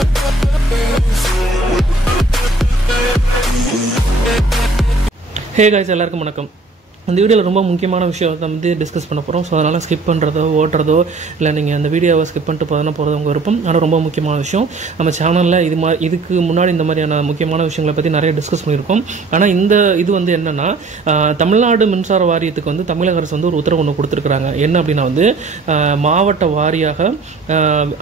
Hey guys, எல்லாருக்கும் வணக்கம். இந்த வீடியோல ரொம்ப முக்கியமான விஷயத்தை வந்து டிஸ்கஸ் பண்ண போறோம். சோ அதனால ஸ்கிப் பண்றதோ ஓட்றதோ இல்ல நீங்க அந்த வீடியோவை ஸ்கிப் பண்ணிட்டு போறது உங்க விருப்பம். ஆனா ரொம்ப முக்கியமான விஷயம். நம்ம சேனல்ல இதுக்கு முன்னாடி இந்த மாதிரியான முக்கியமான விஷயங்களை பத்தி நிறைய டிஸ்கஸ் பண்ணியிருக்கோம். ஆனா இது வந்து என்னன்னா தமிழ்நாடு மின்சார வாரியத்துக்கு வந்து தமிழக அரசு வந்து ஒரு உத்தரவு ஒன்று கொடுத்திருக்காங்க. என்ன அப்படின்னா வந்து மாவட்ட வாரியாக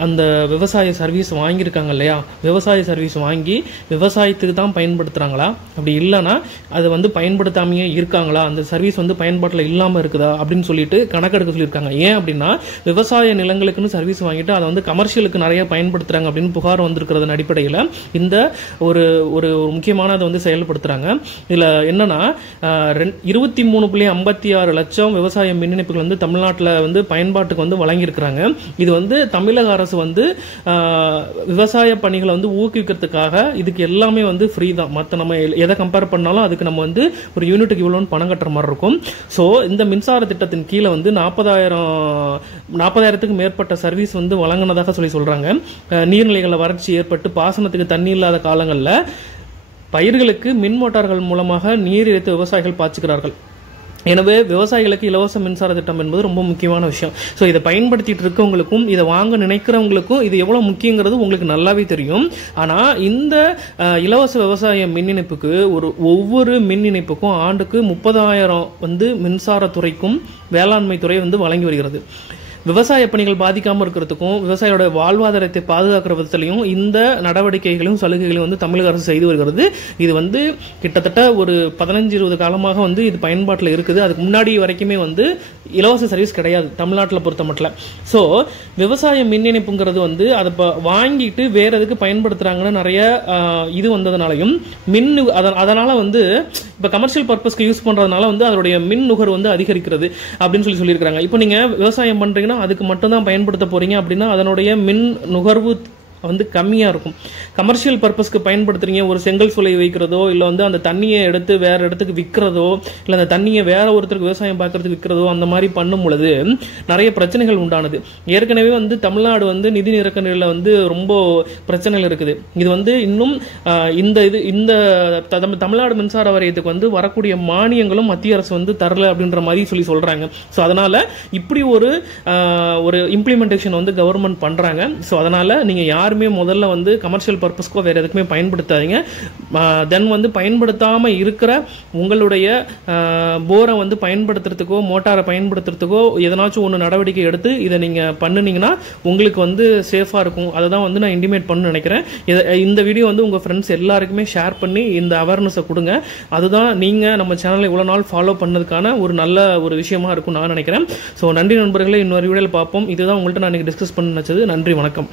அந்த விவசாய சர்வீஸ் வாங்கியிருக்காங்க இல்லையா, விவசாய சர்வீஸ் வாங்கி விவசாயத்துக்கு தான் பயன்படுத்துறாங்களா, அப்படி இல்லைன்னா அது வந்து பயன்படுத்தாமையே இருக்காங்களா, அந்த சர்வீஸ் வந்து பயன்பாட்டில் இல்லாம இருக்குதா அப்படின்னு சொல்லிட்டு கணக்கெடுக்க சொல்லியிருக்காங்க. ஏன் அப்படின்னா விவசாய நிலங்களுக்குன்னு சர்வீஸ் வாங்கிட்டு அதை வந்து கமர்ஷியலுக்கு நிறைய பயன்படுத்துறாங்க அப்படின்னு புகார் வந்திருக்கிறதன் அடிப்படையில் இந்த ஒரு ஒரு முக்கியமானதை வந்து செயல்படுத்துறாங்க. இதுல என்னன்னா 23.56 லட்சம் விவசாய மின் இணைப்புகள் வந்து தமிழ்நாட்டில் வந்து பயன்பாட்டுக்கு வந்து வழங்கியிருக்கிறாங்க. இது வந்து தமிழக அரசு வந்து விவசாய பணிகளை வந்து ஊக்குவிக்கிறதுக்காக இதுக்கு எல்லாமே வந்து ஃப்ரீ தான். மற்ற நம்ம எதை கம்பேர் பண்ணாலும் அதுக்கு நம்ம வந்து ஒரு யூனிட்டுக்கு இவ்வளோன்னு பணம் கட்டுற மாதிரி இருக்கும். சோ இந்த மின்சார திட்டத்தின் கீழே வந்து 40,000க்கு மேற்பட்ட சர்வீஸ் வந்து வழங்கினதாக சொல்றாங்க. நீர்நிலைகளில் வறட்சி ஏற்பட்டு பாசனத்துக்கு தண்ணி இல்லாத காலங்களில் பயிர்களுக்கு மின் மோட்டார்கள் மூலமாக நீர் இறைத்து விவசாயிகள் பாய்ச்சுகிறார்கள். எனவே விவசாயிகளுக்கு இலவச மின்சார திட்டம் என்பது ரொம்ப முக்கியமான விஷயம். ஸோ இதை பயன்படுத்திட்டு இருக்கவங்களுக்கும் இதை வாங்க நினைக்கிறவங்களுக்கும் இது எவ்வளவு முக்கியங்கிறது உங்களுக்கு நல்லாவே தெரியும். ஆனா இந்த இலவச விவசாய மின் இணைப்புக்கு ஒவ்வொரு மின் இணைப்புக்கும் ஆண்டுக்கு 30,000 வந்து மின்சாரத்துறைக்கும் வேளாண்மை துறை வந்து வழங்கி வருகிறது. விவசாய பணிகள் பாதிக்காமல் இருக்கிறதுக்கும் விவசாயியோட வாழ்வாதாரத்தை பாதுகாக்கிற விதத்திலையும் இந்த நடவடிக்கைகளையும் சலுகைகளையும் வந்து தமிழக அரசு செய்து வருகிறது. இது வந்து கிட்டத்தட்ட ஒரு 15-20 காலமாக வந்து இது பயன்பாட்டில் இருக்குது. அதுக்கு முன்னாடி வரைக்குமே வந்து இலவச சர்வீஸ் கிடையாது தமிழ்நாட்டில் பொறுத்த மட்டும். ஸோ விவசாய மின் இணைப்புங்கிறது வந்து அதை வாங்கிட்டு வேற எதுக்கு பயன்படுத்துறாங்கன்னு நிறைய இது வந்ததுனாலையும் அதனால வந்து இப்போ கமர்ஷியல் பர்பஸ்க்கு யூஸ் பண்றதுனால வந்து அதனுடைய மின் நுகர்வு வந்து அதிகரிக்கிறது அப்படின்னு சொல்லியிருக்காங்க. இப்போ நீங்க விவசாயம் பண்றீங்கன்னா அதுக்கு மட்டும் தான் பயன்படுத்த போறீங்க அப்படின்னா அதனுடைய மின் நுகர்வு வந்து கம்மியா இருக்கும். கமர்ஷியல் பர்பஸ்க்கு பயன்படுத்துறீங்க, ஒரு செங்கல் சூளை வைக்கிறதோ இல்ல வந்து அந்த தண்ணியை எடுத்து வேற இடத்துக்கு விற்கிறதோ இல்ல அந்த தண்ணியை வேற ஒருத்தருக்கு விவசாயம் பார்க்கறதுக்கு விற்கிறதோ அந்த மாதிரி பண்ணும் பொழுது நிறைய பிரச்சனைகள் உண்டானது. ஏற்கனவே வந்து தமிழ்நாடு வந்து நிதி நெருக்கடியில் வந்து ரொம்ப பிரச்சனைகள் இருக்குது. இது வந்து இன்னும் இந்த தமிழ்நாடு மின்சார வாரியத்துக்கு வந்து வரக்கூடிய மானியங்களும் மத்திய அரசு வந்து தரல அப்படின்ற மாதிரி சொல்றாங்க. ஸோ அதனால இப்படி ஒரு இம்ப்ளிமெண்டேஷன் வந்து கவர்மெண்ட் பண்றாங்க. ஸோ அதனால நீங்க யாருமே முதல்ல வந்து கமர்ஷியல் பர்பஸ்க்கோ வேற எதுக்குமே பயன்படுத்தாதீங்க. தென் வந்து பயன்படுத்தாம இருக்கிற உங்களுடைய போரை வந்து பயன்படுத்துறதுக்கோ மோட்டாரை பயன்படுத்துறதுக்கோ எதனாச்சும் ஒன்று நடவடிக்கை எடுத்து இதை நீங்க பண்ணுனீங்கன்னா உங்களுக்கு வந்து சேஃபா இருக்கும். அதை தான் வந்து நான் இன்டிமேட் பண்ண நினைக்கிறேன். இந்த வீடியோ வந்து உங்க ஃப்ரெண்ட்ஸ் எல்லாருக்குமே ஷேர் பண்ணி இந்த அவேர்னஸை கொடுங்க. அதுதான் நீங்க நம்ம சேனலை இவ்வளவு நாள் ஃபாலோ பண்ணதுக்கான ஒரு நல்ல ஒரு விஷயமா இருக்கும் நான் நினைக்கிறேன். ஸோ நன்றி நண்பர்களே, இன்னொரு வீடியோவில் பார்ப்போம். இதுதான் உங்கள்கிட்ட நான் டிஸ்கஸ் பண்ண நினைச்சது. நன்றி, வணக்கம்.